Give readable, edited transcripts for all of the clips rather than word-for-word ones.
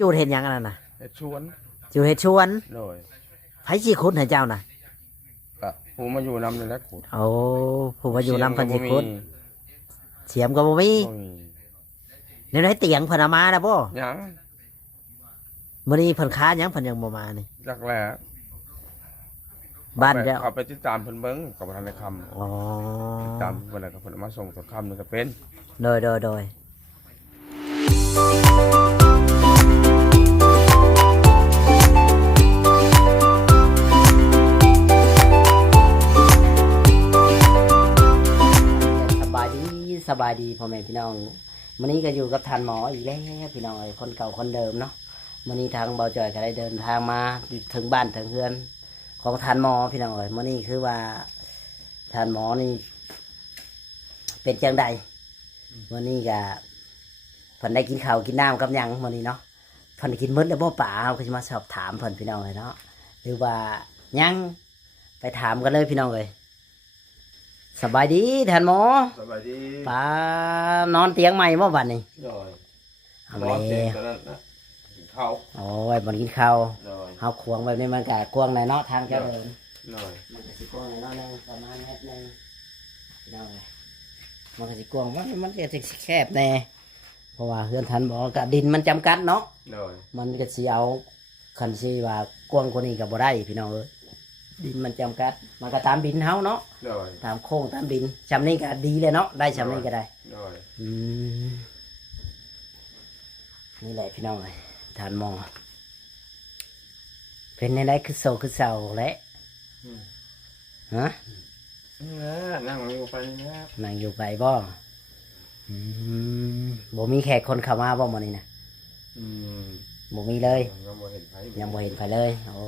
จูดเห็นยังอันนั้นน่ะ เฮ็ดชวน จูดเห็ดชวน โดย ไผสิขุดให้เจ้าน่ะ ก็ผู้มาอยู่นำนี่แหละขุด โอ้ผู้มาอยู่นำเพิ่นสิขุด เสียม เสียมก็บ่มี ก็บ่มี ในไหนเตียงเพิ่นเอามานะบ่ ยัง มื้อนี้เพิ่นค้าหยังเพิ่นยังบ่มานี่ จักแหละ บ้านเจ้า เขาไปติดตามเพิ่นเบิ่งกับบ่ทันได้คำ อ๋อ ติดตามเพิ่นแล้วก็เพิ่นเอามาส่งตัวคำนี่ก็เป็น โดยสบายดีพ่อแม่พี่น้องมื้อนี้ก็อยู่กับท่านหมออีกแล้วพี่น้องคนเก่าคนเดิมเนาะมื้อนี้ทางเบาจ่อยก็ได้เดินทางมาถึงบ้านถึงเรือนของท่านหมอพี่น้องมื้อนี้คือว่าท่านหมอนี่เป็นจังใดมื้อนี้ก็เพิ่นได้กินข้าวกินน้ำกับหยังมื้อนี้เนาะเพิ่นกินมื้อแล้วบ่ป่าเฮาก็สิมาสอบถามเพิ่นพี่น้องเนาะหรือว่ายังไปถามกันเลยพี่น้องสบายดีท่านหมอ สบายดี ป้านอนเตียงใหม่เมื่อวันนี้ โดย เอา ร้อน เล เต็ม ย ตอนนั้นนะกินข้าว โอ้ยมันกินข้าว โดย เฮาควงแบบนี้มันกะควงในเนาะทางเจ้าเดิน โดย มันก็สิควงในเนาะนึงประมาณเมตรนึงพี่น้องเลยมันก็สิควงมันก็สิแคบแน่เพราะว่าเฮือนทันบอกกะดินมันจำกัดเนาะ โดย มันก็สิเอาคันสิว่ากวงกว่านี้ก็บ่ได้พี่น้องเอ้ยดินมันจำกัดมันก็ตามดินเฮาเนาะ โดย ตามโค้งตามดินจำนี้ก็ดีเลยเนาะได้จำนี้ก็ได้ โดย นี่แหละพี่น้องเลยทานหมอเป็นในไรคือโซคือเศร้าแหละฮะ นั่งอยู่ไปนี่นะ นั่งอยู่ไกลบ่บ่มีแขกคนเข้ามาบ่มื้อนี้นะ อืม บ่มีเลย ยังบ่เห็นไผ ยังบ่เห็นไผเลยโอ้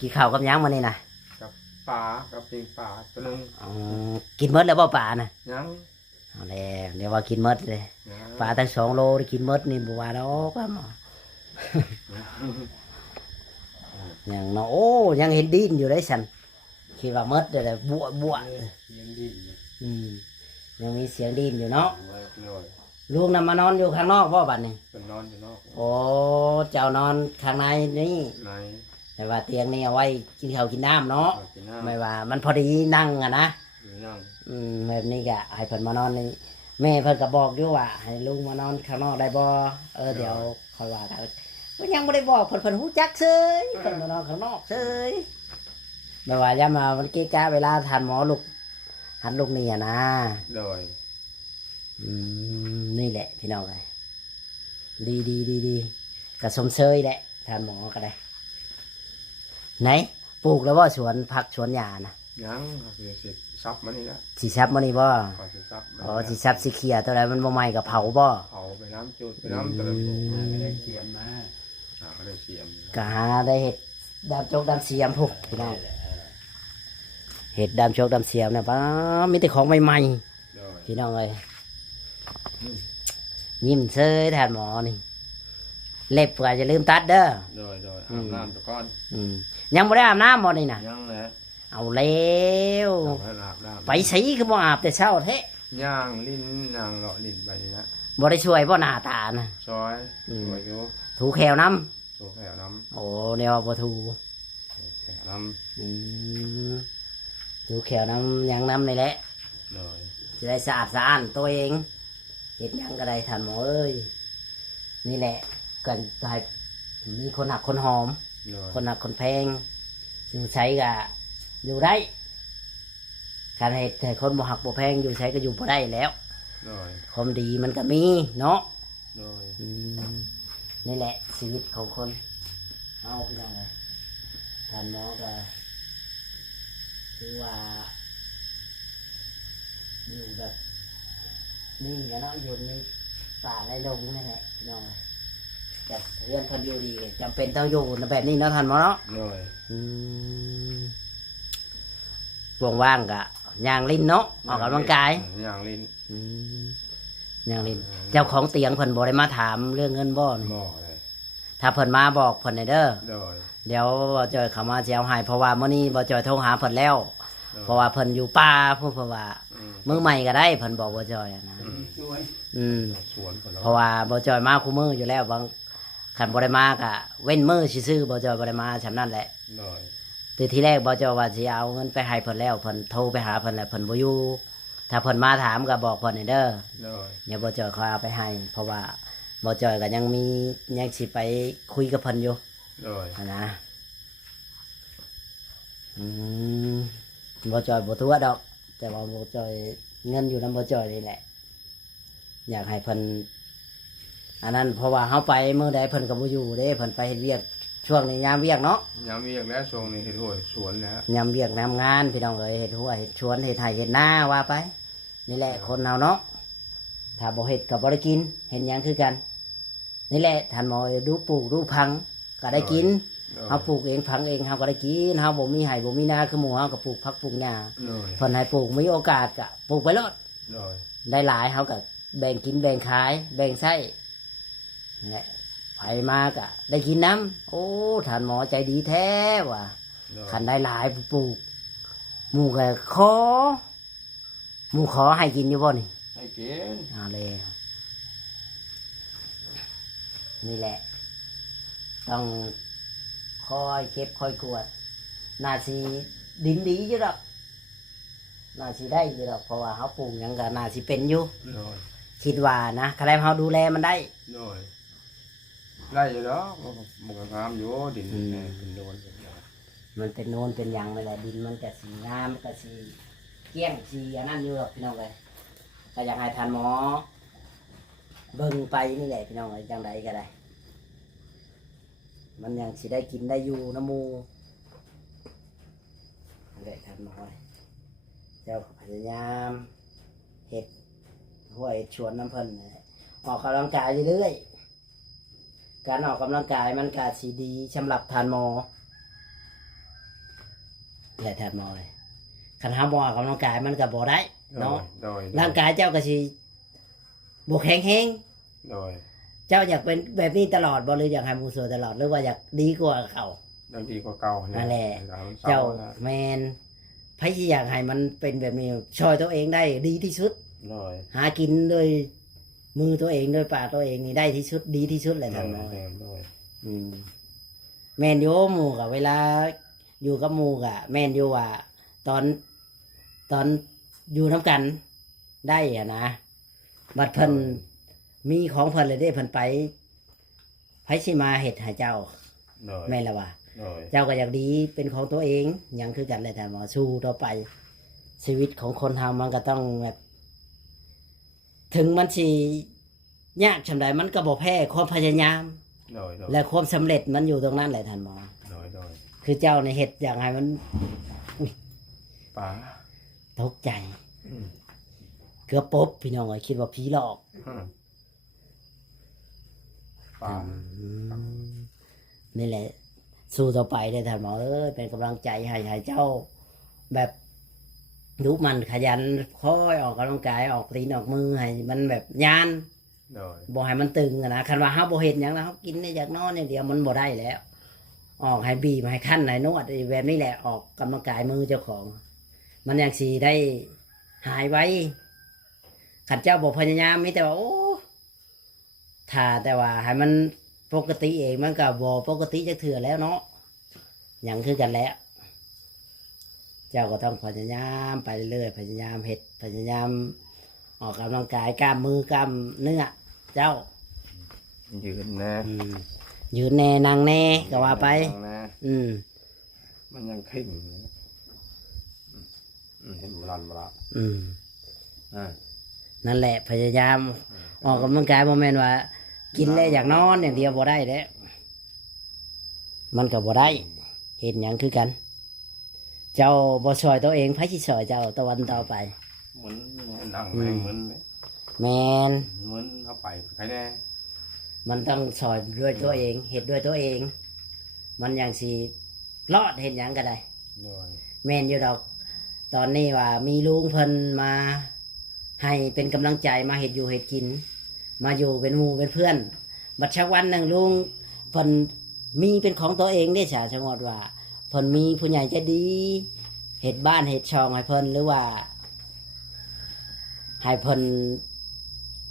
กินข้าวกับหยังมื้อนี้นะ กับปลากับปิงปลาตัวนึง อ๋อกินหมดแล้วบ่ปลาน่ะ ยัง เอาแล้วเดี๋ยวว่ากินหมดเลย ยัง ปลาตั้ง2 โลได้กินหมดนี่บ่ว่าดอกว่าหมอ ยังเนาะโอ้ยังเห็นดินอยู่ได้สันคิดว่าหมดเลยบวยังดี ยังมีเสียงดินอยู่เนาะ โดย ลูกนำมานอนอยู่ข้างนอกบ่บัดนี้ เป็นนอนอยู่นอก โอ้เจ้านอนข้างในนี่ ใน แต่ว่าเตียงนี่เอาไว้กินข้าวกินน้ำเนาะ กินน้ำ ไม่ว่ามันพอดีนั่งอะนะ อยู่นั่ง แบบนี้ก็ให้เพิ่นมานอนนี่แม่เพิ่นก็บอกอยู่ว่าให้ลุงมานอนข้างนอกได้บ่เดี๋ยวค่อยว่ากันก็ยังบ่ได้บอกเพิ่นฮู้จักเฉยเพิ่นมานอนข้างนอกเฉยไม่ว่าอย่ามามันเกะกะเวลาทานหมอลูกหันลูกนี่อะนะ โดย นี่แหละพี่น้องเลยดีก็สมเชยแหละทานหมอก็ได้ไหนปลูกแล้วว่าสวนผักสวนหญ้านะ ยังก็คือสิซับมันนี่แหละ สีซับมันนี่บ่ ก็สิซับมัน อ๋อสีซับสีเขียวตัวไหนมันบ่ใหม่กับเผาบ่ เผาไปน้ำจุดไปน้ำตะลุม ไม่ได้เขียนมา ก็ได้เสียม ก็หาได้เห็ดดามโจกดามเสียมพวกพี่น้องเห็ดดามโจกดามเสียมเนี่ยป้ามีแต่ของใหม่ โดย ๆพี่น้องเลยยิ้มเชยทานหมอนี่เล็บก็จะลืมตัดเด้อ โดยอาบน้ำตะก้อน ยังไม่ได้อาบน้ำบ่นี่นะ ยังแหละ เอาแล้ว อาบน้ำ ไปสีคือบ่อาบแต่เช้าเทะ ย่างลิ้นย่างเลาะลิ้นไปนี่นะ บ่ได้ช่วยบ่หน้าตานะ ซอยสวยอยู่ ถูแขวน้ ถูแถวน้ ำโอ้เนี่ยว่าบ่ถู ำแถวน้ ถูแขวน้ำหยังน้ำนี่แหละ ำโดย จะได้สะอาดสะอ้านตัวเองเห็ดหยังก็ได้ทันหมอเอ้ยนี่แหละกันได้มีคนหักคนหอม โดย คนหักคนแพงอยู่ใช้ก็อยู่ได้การเหตุแต่คนบ่หักบ่แพงอยู่ใช้ก็อยู่บ่ได้แล้ว โดย ความดีมันก็มีเนาะ โดย นี่แหละชีวิตของคนเอาไปยังไงท่านหมอก็คือว่าอยู่แบบนี่กันเนาะอยู่ในป่าในดงนั่นแหละพี่น้องแต่เรื่องคนอยู่ดีจำเป็นต้องอยู่ในแบบนี้เนาะท่านหมอเนาะ โดย ว่างๆกะย่างลิ้นเนาะออกกำลังกาย ย่างลิ้น ย่างลิ้นเจ้าของเตียงเพิ่นบ่ได้มาถามเรื่องเงินบ่นี่ หม้อเลย ถ้าเพิ่นมาบอกเพิ่นให้เด้อ โดย เดี๋ยวบ่จอยเขามาสิเอาให้เพราะว่ามื้อนี้บ่จอยโทรหาเพิ่นแล้ว เพราะว่าเพิ่นอยู่ป่าเพิ่นว่ามือใหม่ก็ได้เพิ่นบอกบ่จอยอะนะ ช่วย อืม สวนคนละ เพราะว่าบ่จอยมาคู่มืออยู่แล้วบางคันบ่ได้มาก็เว้นมือซื่อๆบ่จอยบ่ได้มาฉำนั้นแหละ โดย แต่ทีแรกบ่จอยว่าสิเอาเงินไปให้เพิ่นแล้วเพิ่นโทรไปหาเพิ่นแล้วเพิ่นบ่อยู่ถ้าเพิ่นมาถามก็บอกเพิ่นให้เด้อ โดย เดี๋ยวบ่จอยคอยเอาไปให้ เพราะว่าบ่จอยก็ยังสิไปคุยกับเพิ่นอยู่ โดย นะอืมบ่จอยบ่ตัวดอก แต่ว่าบ่จอยเงินอยู่นำบ่จอยนี่แหละ อยากให้เพิ่นอันนั้นเพราะว่าเฮาไปมื้อใดเพิ่นก็บ่อยู่เด้เพิ่นไปเฮ็ดเวียกช่วงนี้ยามเวียกเนาะ ยามเวียกแล้วช่วงนี้เห็ดหัวสวนแล้ว ยามเวียกยามงานพี่น้องเอ้ยเฮ็ดหัวเฮ็ดชวนเฮ็ดไร่เฮ็ดนาว่าไป นี่แหละคนเฮาเนาะถ้าบ่เฮ็ดก็บ่ได้กินเห็นหยังคือกัน นี่แหละท่านหมอดูปลูกดูพังก็ได้กิน โดย เฮาปลูกเองพังเองเฮาก็ได้กินเฮาบ่มีไร่บ่มีนาคือหมู่เฮาก็ปลูกผักปลูกหญ้า โดย เพิ่นให้ปลูกมีโอกาสก็ปลูกไปโลด โดย ได้หลายเฮาก็แบ่งกินแบ่งขายแบ่งใช้นั่นแหละไผมาก็ได้กินน้ำโอ้ท่านหมอใจดีแท้ว่ะ โดย คันได้หลายปลูกหมู่ก็ขอหมู่ขอให้กินอยู่บ่นี่ ให้กิน เอาเลยนี่แหละ ต้องคอยเก็บคอยกวดน่าสิดินดีอยู่ดอกน่าสิได้อยู่ดอกเพราะว่าเขาปลูกหยังก็น่าสิเป็นอยู่ โดย คิดว่านะคะแนนเขาดูแลมันได้ โดยไล่อยู่แล้วมันก็งามอยู่ดิน อืม เป็นโดนเป็นหยัง มันเป็นโนนเป็นหยังไปแหละดินมันก็สีงามมันก็สีเกลี้ยงสีอันนั้นอยู่หรอกพี่น้องเลยก็อยากให้ทานหมอ เบิ่งไปนี่แหละพี่น้องเลยจังใดก็ได้ มันยังสิได้กินได้อยู่น้ำหมูนั่นแหละทานหมอเลยเจ้าก็พยายามเห็ดห้วยชวนน้ำเพิ่นนั่นแหละออกกำลังกายเรื่อยๆการออกกำลังกายมันก็สีดีสำหรับทานหมอ แหละแทบน้อยคันหาบ่ออกกำลังกายมันก็บ่ได้ โด เนาะ ยโดย ร่างกายเจ้าก็สิบ่แข็งแรง โดย เจ้าอยากเป็นแบบนี้ตลอดบ่หรืออยากให้หมู่สวยตลอดหรือว่าอยากดีกว่าเขา ยังดีกว่าเก่า นั่นแหละ มันเศร้า เจ้า แล้ว แมนไผสิอยากให้มันเป็นแบบนี้ช่วยตัวเองได้ดีที่สุด โดย หากินด้วยมือตัวเองด้วยปากตัวเองนี่ได้ที่สุดดีที่สุดแหละ โด ท่าน ย น้อย โดย อืมแม่นอยู่หมู่กับเวลาอยู่กับหมู่กะแม่นอยู่ว่าตอนอยู่น้ำกันได้อะนะบัดเพิ่นมีของเพิ่นเลยได้เพิ่นไปไผสิมาเฮ็ดให้เจ้า โดย แม่นละว่า โดย เจ้าก็อยากดีเป็นของตัวเองหยังคือกันเลยแต่หมอสู้ต่อไป ชีวิตของคนเฮามันก็ต้องแบบ ถึงมันสิยากชำใดมันก็บ่แพ้ความพยายาม โดยโดย และความสำเร็จมันอยู่ตรงนั้นแหละท่านหมอ โดยโดย คือเจ้าในเห็ดอย่างไรมัน ป๋า ตกใจ อืม เกือบปบพี่น้องคิดว่าผีหลอก อืมป๋า นี่แหละ สู้ต่อไปเลยท่านหมอเป็นกำลังใจให้เจ้า แบบรู้มันขยันค่อยออกกำลังกายออกตีนออกมือให้มันแบบยาน โดย บ่ให้มันตึงอะนะคันว่าเฮาบ่เฮ็ดหยังแล้วเฮากินได้จากนอนอย่างเดียวมันบ่ได้แล้ว ออกให้บีบให้คั่นให้นวดแบบนี้แหละออกกำลังกายมือเจ้าของ มันยังสิได้หายไวขันเจ้าบอกพยายามมีแต่ว่าโอ้ถ้าแต่ว่าให้มันปกติเองมันก็บ่ปกติจะเถื่อแล้วเนาะหยังคือกันแล้ว เจ้าก็ต้องพยายามไปเรื่อยๆพยายามเฮ็ดพยายาม ออกกำลังกายกล้ามมือกล้ามเนื้อเจ้า ยืนแน่ อืมยืนแน่นั่งแน่ก็ว่าไป นั่งแน่ อืม มันยังเข่งอยู่นะเห็นบลันบลา อืม อ่า นั่นแหละ พยายาม ออกกำลังกายโมเมนว่า กินแล้วอยากนอนอย่างเดียวบ่ได้แล้วมันก็บ่ได้ เห็นหยังคือกัน เจ้าบ่ช่วยตัวเองไผสิช่วยเจ้าตะวันต่อไป เหมือนนั่งแม่งเหมือนไหม แมน เหมือนเข้าไปใครแน่ มันต้องช่วยด้วยตัวเองเห็ดด้วยตัวเอง มันอย่างสิรอดเห็นหยังก็ได้ โดย แม่นอยู่ดอก ตอนนี้ว่ามีลุงเพิ่นมา ให้เป็นกำลังใจมาเห็ดอยู่เห็ดกิน มาอยู่เป็นหมู่เป็นเพื่อน บัดชักวันหนึ่งลุงเพิ่นมีเป็นของตัวเองได้ฉาชะงอดว่าเพิ่นมีผู้ใหญ่ใจะดีเห็ดบ้านเห็ดช่องให้เพิ่นหรือว่าให้เพิ่น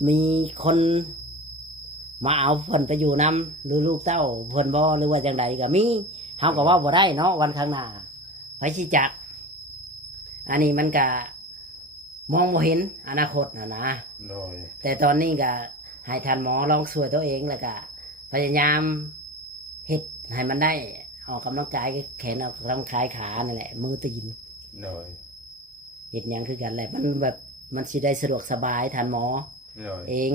มีคนมาเอาเพิ่นไปอยู่นํหรือลูกเต้าเพิ่นบ่หรือว่าจังใดก็มีเฮาก็เว้าบ่ได้เนาะวันข้างหน้าไผสิจักอันนี้มันก็มองบ่เห็นอนาคตนะ โดย แต่ตอนนี้ก็ให้ท่านหมอลองช่วยตัวเองแล้วก็พยายามเฮ็ดให้มันได้ออกกำลังกายแขนออกกำลังกายขานั่นแหละมือตีน โดย เฮ็ดหยังคือกันแหละมันแบบมันสิได้สะดวกสบายท่านหมอ โดย เอง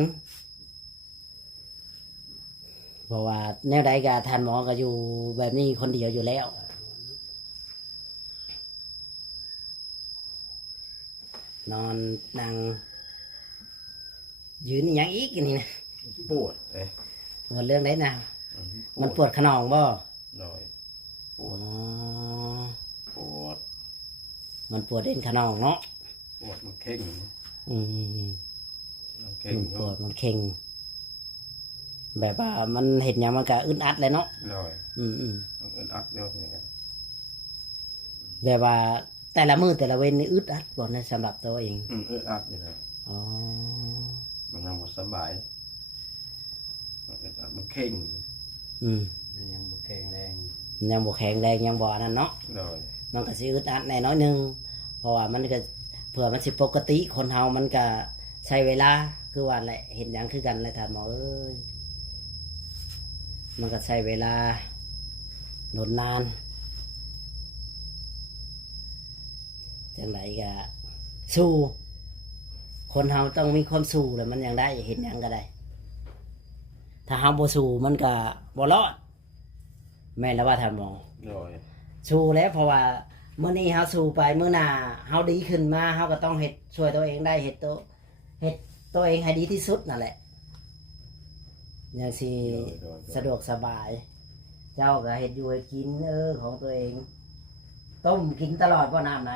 เพราะว่าแนวใดก็ท่านหมอก็อยู่แบบนี้คนเดียวอยู่แล้ว นอนนั่งยืนอหยังอีกอันนี่นะ ปวดเลย ปวดเรื่องไหนนะมันปวดขนองบ่ โดยป อ๋ ว อ ดปวด มันปวดเอ็นขนองเนาะ ปวดมันเข่ง อืม มันเข่ง มันปวดมันเข่งแบบว่ามันเห็นอย่างมันก็อึดอัดเลยเนาะ โดย อืม มันอึดอัดเดียวนี่กัน แบบว่าแต่ละมือแต่ละเว้นนี่อึดอัดบ่ในสำหรับตัวเอง อึดอัดอยู่เลย อ๋อ มันยังหมดสบายมันอึดอัดมันเข่ง อืม มันยังบ่แข็งแรง ยังบ่แข็งแรงยังบ่อันนั่นเนาะ โดย มันก็สิอึดอัดแน่น้อยหนึงเพราะว่ามันก็เผื่อมันสิปกติคนเฮามันก็ใช้เวลาคือว่าแหละเห็นอย่างคือกันเลยท่านหมอเอ้ยมันก็ใช้เวลานนนานจังไหนก็สู้คนเฮาต้องมีความสู้เลยมันยังได้เห็นอย่างก็ได้ ถ้าเฮาบ่สู้มันก็บ่รอดแม่นแล้วว่าท่านหมอ โดย สู้แล้วเพราะว่าเมื่อนี้เฮาสู้ไปเมื่อหน้าเฮาดีขึ้นมาเฮาก็ต้องเฮ็ดช่วยตัวเองได้เฮ็ดตัวเองให้ดีที่สุดนั่นแหละอย่างสิสะดวกสบาย เจ้าก็เฮ็ดอยู่ให้กินของตัวเอง ต้มกินตลอดบ่น้ำใน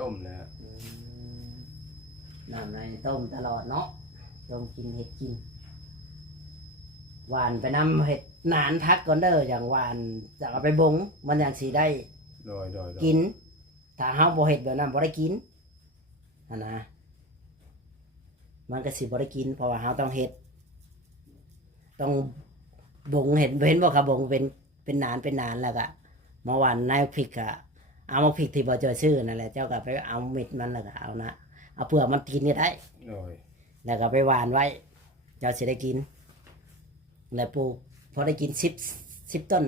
ต้มแล้ว น้ำในต้มตลอดเนาะต้มกินเฮ็ดกินหวานไปน้ำเห็ดหนานพักก่อนเด้ออย่างหวานจะเอาไปบงมันอย่างสีได้ โดยโดย กิน ถ้าเฮาบ่เห็ดแบบนั้นบ่ได้กินอันนะมันก็สิบ่ได้กินเพราะว่าเฮาต้องเห็ดต้องบงเห็นบ่ครับบงเป็นหนานแล้วก็เมื่อวานนายพริกอะเอามาพริกที่บ่เจอชื่อนั่นแหละเจ้าก็ไปเอาเม็ดมันแล้วก็เอานะเอาเปลือกมันกินนี่ได้ โดย แล้วก็ไปหวานไว้ เจ้าสิได้กิน แล้วปลูกพอได้กิน10 ต้น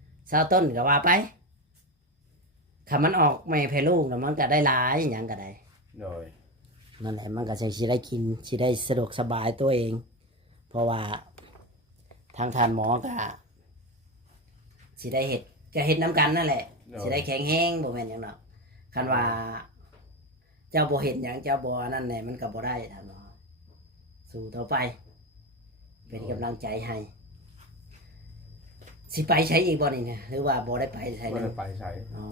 20 ต้นก็ว่าไปถ้ามันออกไม่แพร่ลูกแล้วมันก็ได้หลายอย่างก็ได้ โดย นั่นแหละมันก็สิได้กินสิได้สะดวกสบายตัวเอง เพราะว่าทางทานหมอก็สิได้เห็ดก็เห็ดน้ำกันนั่นแหละสิได้แข็งแห้งบ่แม่นหยังเนาะคันว่า เจ้าบ่เห็ดหยังเจ้าบ่นั่นแหละมันก็บ่ได้ท่านหมอสู้ต่อไป เป็นกำลังใจให้ สิไปใช้อีกบ่นี่เนี่ยหรือว่าบ่ได้ไปใช้ ไม่ เลย ได้ไปใส่ อ๋อ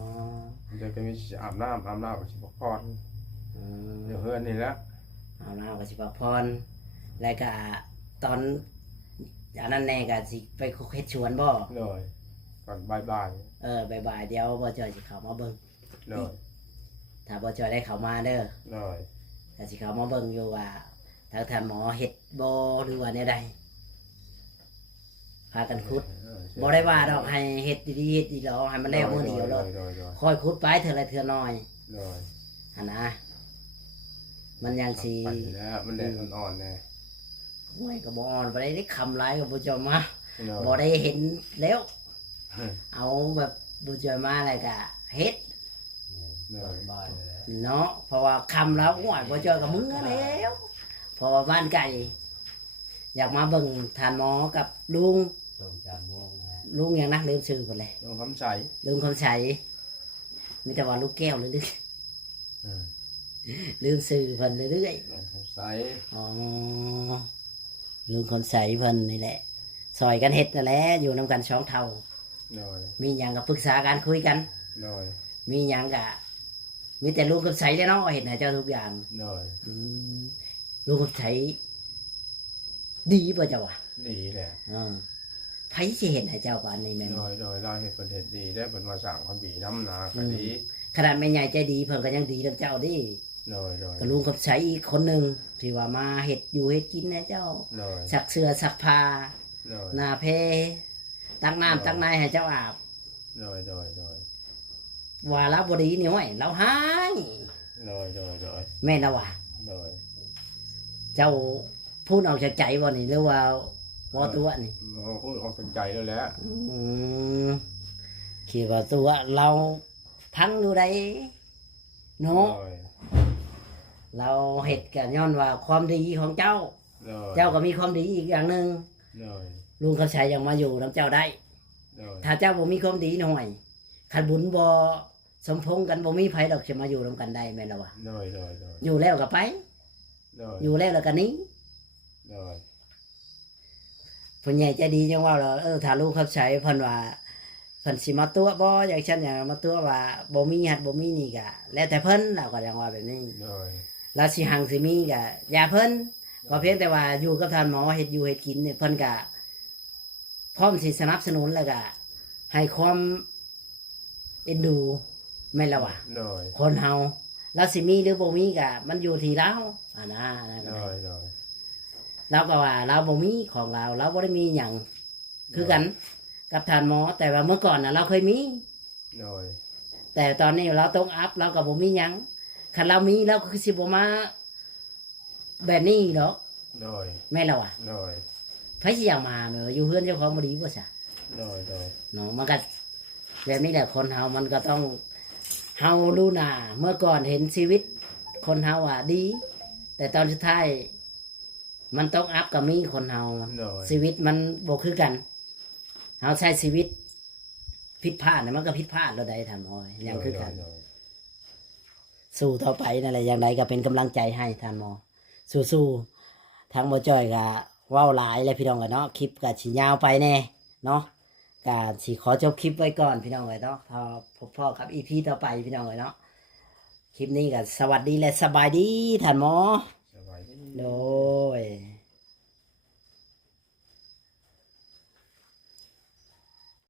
มันจะมีอาบน้ำกับสิบพร อืม เดี๋ยวเพื่อนนี่แล้ว เอาน้ำกับสิพักพรแล้วก็ตอนอันนั้นแน่ก็สิไปเฮ็ดสวนบ่ โดยก่อนบาย บ่ายๆเดี๋ยวบ่จอยสิเข้ามาเบิ่ง โดย ถ้าบ่จอยได้เข้ามาเด้อ โดย ก็สิเข้ามาเบิ่งอยู่ว่าทางท่านหมอเฮ็ดบ่หรือว่าแนวใดพากันขุดบ่ได้ว่าดอกให้เฮ็ดดีๆเฮ็ดดีดอกให้มันแล้วมื้อเดียวแล้ว โดย ค่อยขุดไปเทื่อละเทื่อน้อย โดย หั่นนะ มันยังสิ ไปแล้วมันแดดอ่อนๆแน่ ห่วยก็บ่อ่อนบ่ได้คำหลายก็บ่จอมา โดย บ่ได้เห็นแล้ว เอาแบบบ่จอยมาแล้วก็เฮ็ด โดย บ้านเลยแหละ เนาะเพราะว่าคำแล้วห่วยบ่จอยกับมึงแล้วเพราะว่าบ้านไก่อยากมาเบิ่งทานหมอกับลุง ส่งจานม่วงนะฮะ ลุงหยังนะลืมชื่อเพิ่นเลย ต้องคำใส ลุงคำชัยมีแต่ว่าลูกแก้วเรื่อย อืม ๆลืมชื่อเพิ่นเรื่อย ต้องคำใส ๆอ๋อลุงคำชัยเพิ่นนี่แหละซอยกันเฮ็ดนั่นแหละอยู่นํกัน2เท่า โดย มีหยังก็ปรึกษากันคุยกัน โดย มีหยังก็มีแต่ลุงคำชัยเด้อเนาะเฮ็ดให้เจ้าทุกอย่าง โดย อืมลุงคำชัยดีป่ะเจ้าวะ ดีแหละ ไผสิเห็นให้เจ้าปานนี้แม่น โด บ่ ยเราเห็นประเทศดีได้เป็นมาสั่งความดีน้ำหนาก็ดี ขนาดแม่ใหญ่ใจดีเพิ่นก็ยังดีกับเจ้าดิ โ โดยโดย ก็ลุงกับใช้อีกคนหนึ่งที่ว่ามาเห็ดอยู่เห็ดกินนะเจ้า โดย สักเสื้อสักผ้า โดย หน้าเพตักน้ำตักนายให้เจ้าอาบ โดยโดยโดย ว่าเราบดีนี่ห้อยเราหาย โดยโดยโดย แม่นละว่า โดย เจ้าพูดออกจากใจบ่นี่หรือว่าว่าตัวนี่ โอ้พูดออกจากใจแล้วแหละ อืมคิดว่าตัวเราพังอยู่ใดเนาะ โดย เราเห็ดกันย้อนว่าความดีของเจ้า โดย เจ้าก็มีความดีอีกอย่างหนึ่ง โดย ลุงเขาใช้ยังมาอยู่น้ำเจ้าได้ โดย ถ้าเจ้าบ่มีความดีหน่อยขันบุญบ่สมพงษ์กันบ่มีไผดอกจะมาอยู่ร่วมกันได้แม่นละวะ โดยโดยโดย อยู่แล้วก็ไป โดย อยู่แล้วก็หนี้ โดย ผู้ใหญ่ใจดีจังว่าถ้าลูกเขาใช้เพิ่นว่าเพิ่นสิมาตัวบ่อย่างเช่นอย่างมาตัวว่าบ่มีหัดบ่มีนี่ก็แล้วแต่เพิ่นเราก็ยังว่าแบบนี้ โดย แล้วสิหังสิมีก็อย่าเพิ่นก็เพียงแต่ว่าอยู่กับท่านหมอเฮ็ดอยู่เฮ็ดกินเนี่ยเพิ่นก็พร้อมสิสนับสนุนแล้วก็ให้ความเอ็นดูแม่นละวะ โดย คนเฮาแล้วสิมีหรือบ่มีก็มันอยู่ที่เรานะ โดยโดย เราก็ว่าเราบ่มีของเราบ่ได้มีหยังคือกันกับท่านหมอ แต่ว่าเมื่อก่อนน่ะเราเคยมี โดย แต่ตอนนี้เราต้องอัพเราก็บ่มีหยังคันเรามีเราก็คือสิบ่มาแบบนี้ดอก โดย แม่นละวะ โดย ไผสิอยากมาแม่ว่าอยู่เฮือนเจ้าของบ่ดีบ่ซะ โดยโดย เนาะมันก็แบบนี้แหละคนเฮามันก็ต้องเฮาดูหน้าเมื่อก่อนเห็นชีวิต คนเฮาอ่ะดี แต่ตอนสุดท้ายมันต้องอัพกับมีคนเฮา โดย ชีวิตมันบ่คือกันเฮาใช้ชีวิตผิดพลาดเนี่ยมันก็ผิดพลาดแล้วได้ทำอ้อยยังคือกัน โดย สู้ต่อไปนั่นแหละอย่างไรก็เป็นกำลังใจให้ท่านหมอสู้ๆทางบ่จ้อยก็เว้าหลายเลยพี่น้องกันเนาะคลิปก็สิยาวไปแน่เนาะก็สิขอจบคลิปไว้ก่อนพี่น้องเลยเนาะพอพบพ่อกับอีพีต่อไปพี่น้องเลยเนาะคลิปนี้ก็สวัสดีและสบายดีท่านหมอ สบายดี โดย